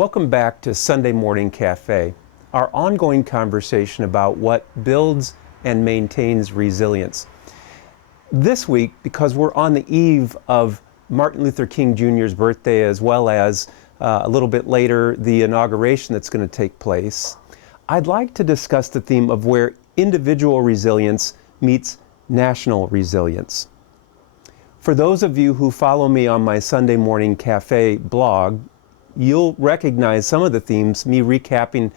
Welcome back to Sunday Morning Cafe, our ongoing conversation about what builds and maintains resilience. This week, because we're on the eve of Martin Luther King Jr.'s birthday, as well as a little bit later, the inauguration that's going to take place, I'd like to discuss the theme of where individual resilience meets national resilience. For those of you who follow me on my Sunday Morning Cafe blog, you'll recognize some of the themes, me recapping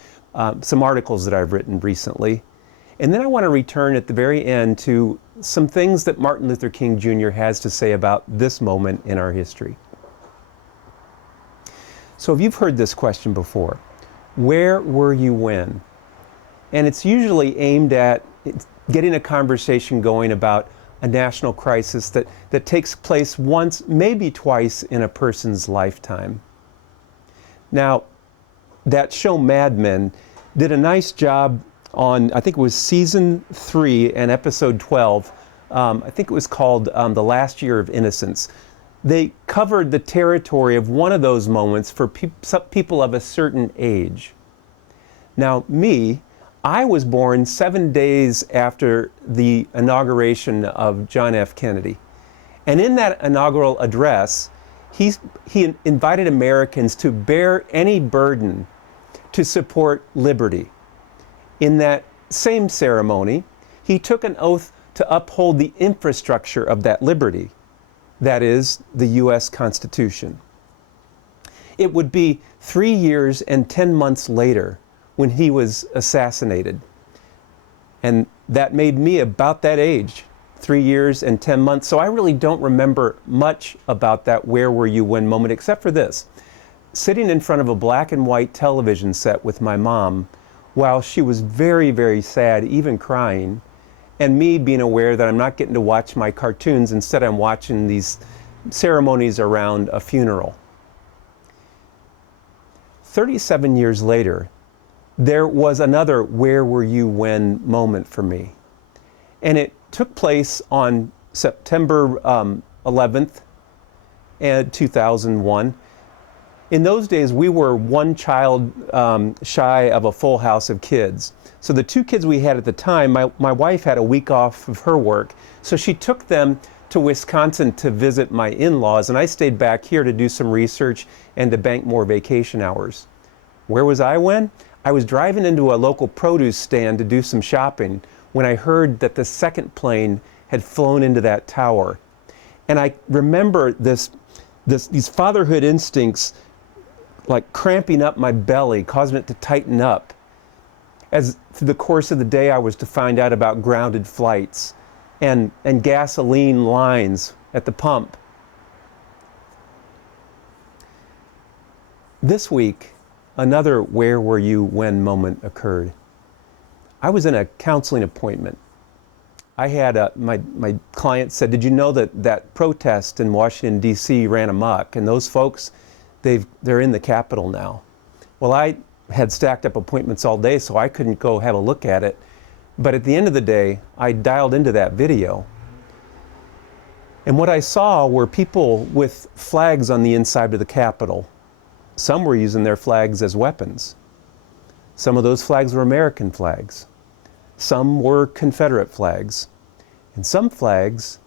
some articles that I've written recently. And then I want to return at the very end to some things that Martin Luther King Jr. has to say about this moment in our history. So if you've heard this question before, where were you when? And it's usually aimed at getting a conversation going about a national crisis that takes place once, maybe twice in a person's lifetime. Now, that show Mad Men did a nice job on, I think it was season 3 and episode 12. I think it was called The Last Year of Innocence. They covered the territory of one of those moments for some people of a certain age. Now, I was born 7 days after the inauguration of John F. Kennedy. And in that inaugural address, he invited Americans to bear any burden to support liberty. In that same ceremony, he took an oath to uphold the infrastructure of that liberty, that is, the U.S. Constitution. It would be 3 years and 10 months later when he was assassinated. And that made me about that age, 3 years and 10 months. So I really don't remember much about that where were you when moment, except for this. Sitting in front of a black and white television set with my mom while she was very, very sad, even crying, and me being aware that I'm not getting to watch my cartoons, instead I'm watching these ceremonies around a funeral. 37 years later, there was another where were you when moment for me. And it took place on September 11th, 2001. In those days, we were one child shy of a full house of kids. So the 2 kids we had at the time, my wife had a week off of her work, so she took them to Wisconsin to visit my in-laws, and I stayed back here to do some research and to bank more vacation hours. Where was I when? I was driving into a local produce stand to do some shopping when I heard that the second plane had flown into that tower. And I remember these fatherhood instincts like cramping up my belly, causing it to tighten up. As through the course of the day, I was to find out about grounded flights and gasoline lines at the pump. This week, another where were you when moment occurred. I was in a counseling appointment. I had my client said, did you know that protest in Washington, D.C. ran amok? And those folks, they're in the Capitol now. Well, I had stacked up appointments all day, so I couldn't go have a look at it. But at the end of the day, I dialed into that video. And what I saw were people with flags on the inside of the Capitol. Some were using their flags as weapons. Some of those flags were American flags. Some were Confederate flags. And some flags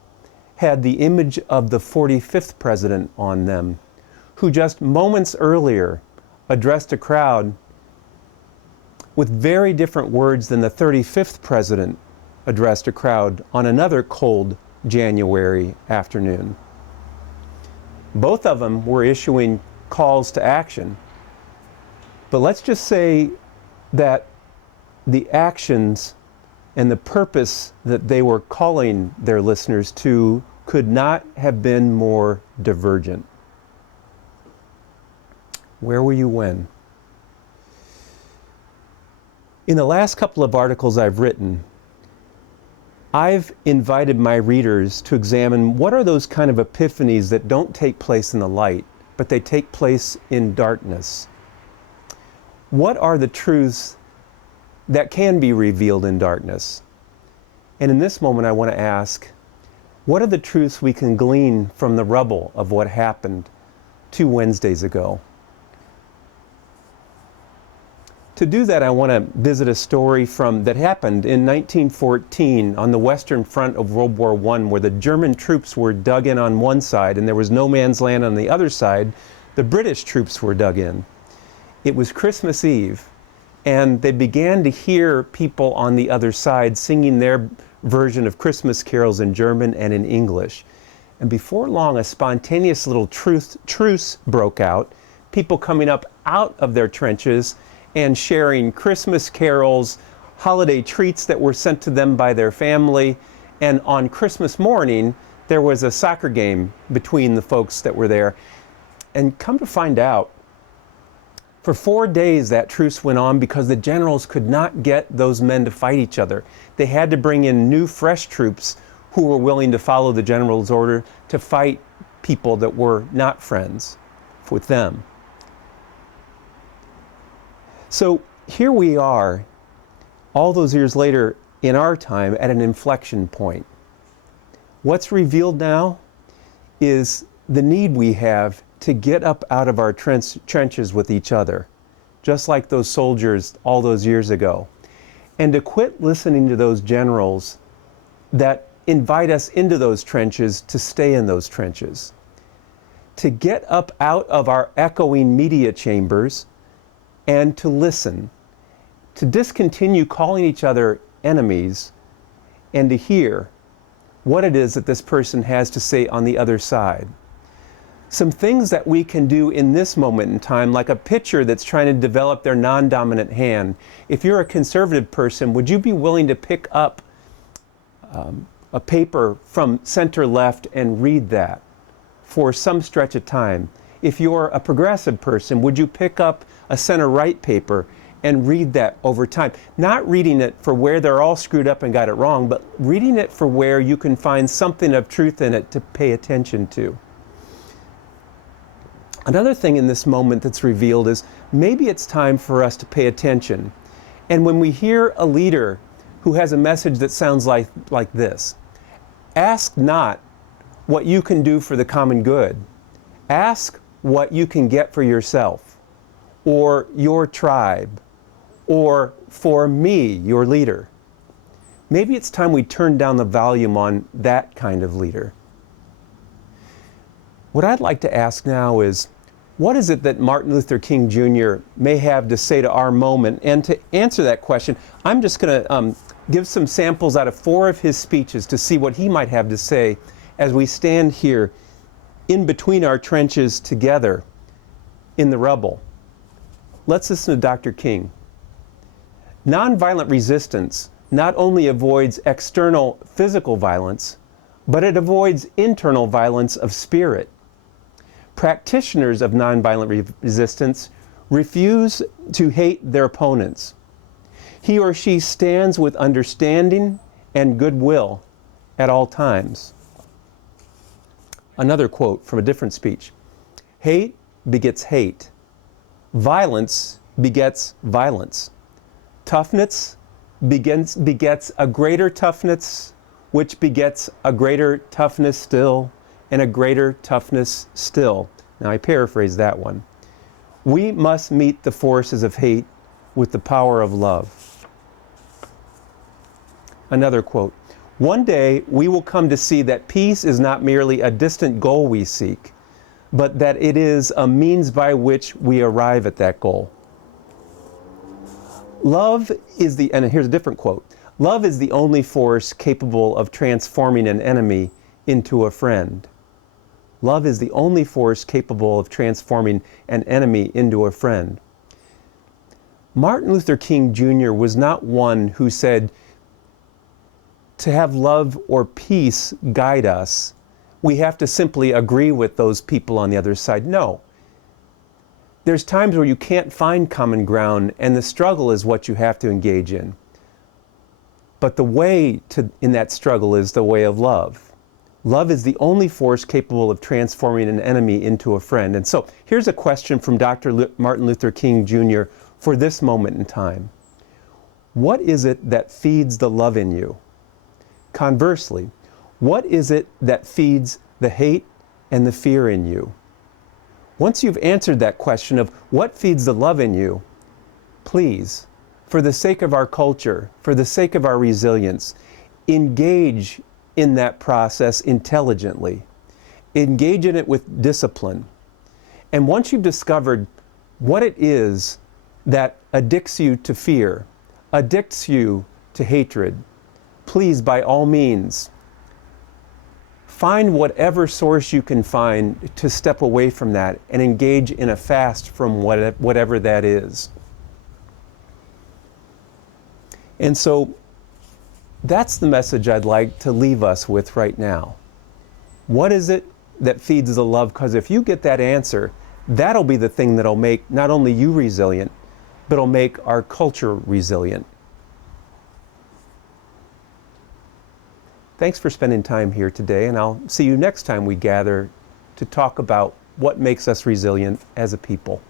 had the image of the 45th president on them, who just moments earlier addressed a crowd with very different words than the 35th president addressed a crowd on another cold January afternoon. Both of them were issuing calls to action. But let's just say that the actions and the purpose that they were calling their listeners to could not have been more divergent. Where were you when? In the last couple of articles I've written, I've invited my readers to examine what are those kind of epiphanies that don't take place in the light, but they take place in darkness. What are the truths that can be revealed in darkness? And in this moment, I want to ask, what are the truths we can glean from the rubble of what happened 2 Wednesdays ago? To do that, I want to visit a story that happened in 1914 on the Western Front of World War I, where the German troops were dug in on one side and there was no man's land on the other side. The British troops were dug in. It was Christmas Eve, and they began to hear people on the other side singing their version of Christmas carols in German and in English. And before long, a spontaneous little truce broke out, people coming up out of their trenches and sharing Christmas carols, holiday treats that were sent to them by their family. And on Christmas morning, there was a soccer game between the folks that were there. And come to find out, for 4 days that truce went on because the generals could not get those men to fight each other. They had to bring in new, fresh troops who were willing to follow the general's order to fight people that were not friends with them. So here we are, all those years later in our time, at an inflection point. What's revealed now is the need we have to get up out of our trenches with each other, just like those soldiers all those years ago, and to quit listening to those generals that invite us into those trenches to stay in those trenches. To get up out of our echoing media chambers and to listen, to discontinue calling each other enemies, and to hear what it is that this person has to say on the other side. Some things that we can do in this moment in time, like a pitcher that's trying to develop their non-dominant hand. If you're a conservative person, would you be willing to pick up a paper from center left and read that for some stretch of time? If you're a progressive person, would you pick up a center right paper and read that over time? Not reading it for where they're all screwed up and got it wrong, but reading it for where you can find something of truth in it to pay attention to. Another thing in this moment that's revealed is maybe it's time for us to pay attention. And when we hear a leader who has a message that sounds like this, ask not what you can do for the common good. Ask what you can get for yourself, or your tribe, or for me, your leader. Maybe it's time we turn down the volume on that kind of leader. What I'd like to ask now is, what is it that Martin Luther King Jr. may have to say to our moment? And to answer that question, I'm just going to give some samples out of 4 of his speeches to see what he might have to say as we stand here in between our trenches together in the rubble. Let's listen to Dr. King. Nonviolent resistance not only avoids external physical violence, but it avoids internal violence of spirit. Practitioners of nonviolent resistance refuse to hate their opponents. He or she stands with understanding and goodwill at all times. Another quote from a different speech. Hate begets hate. Violence begets violence. Toughness begets a greater toughness, which begets a greater toughness still, and a greater toughness still. Now I paraphrase that one. We must meet the forces of hate with the power of love. Another quote. One day we will come to see that peace is not merely a distant goal we seek, but that it is a means by which we arrive at that goal. Love is and here's a different quote. Love is the only force capable of transforming an enemy into a friend. Love is the only force capable of transforming an enemy into a friend. Martin Luther King Jr. was not one who said, to have love or peace guide us, we have to simply agree with those people on the other side. No. There's times where you can't find common ground, and the struggle is what you have to engage in. But the way in that struggle is the way of love. Love is the only force capable of transforming an enemy into a friend. And so here's a question from Dr. Martin Luther King Jr. for this moment in time. What is it that feeds the love in you? Conversely, what is it that feeds the hate and the fear in you? Once you've answered that question of what feeds the love in you, please, for the sake of our culture, for the sake of our resilience, engage in that process intelligently. Engage in it with discipline. And once you've discovered what it is that addicts you to fear, addicts you to hatred, please, by all means, find whatever source you can find to step away from that and engage in a fast from whatever that is. And so that's the message I'd like to leave us with right now. What is it that feeds the love? Because if you get that answer, that'll be the thing that'll make not only you resilient, but it'll make our culture resilient. Thanks for spending time here today, and I'll see you next time we gather to talk about what makes us resilient as a people.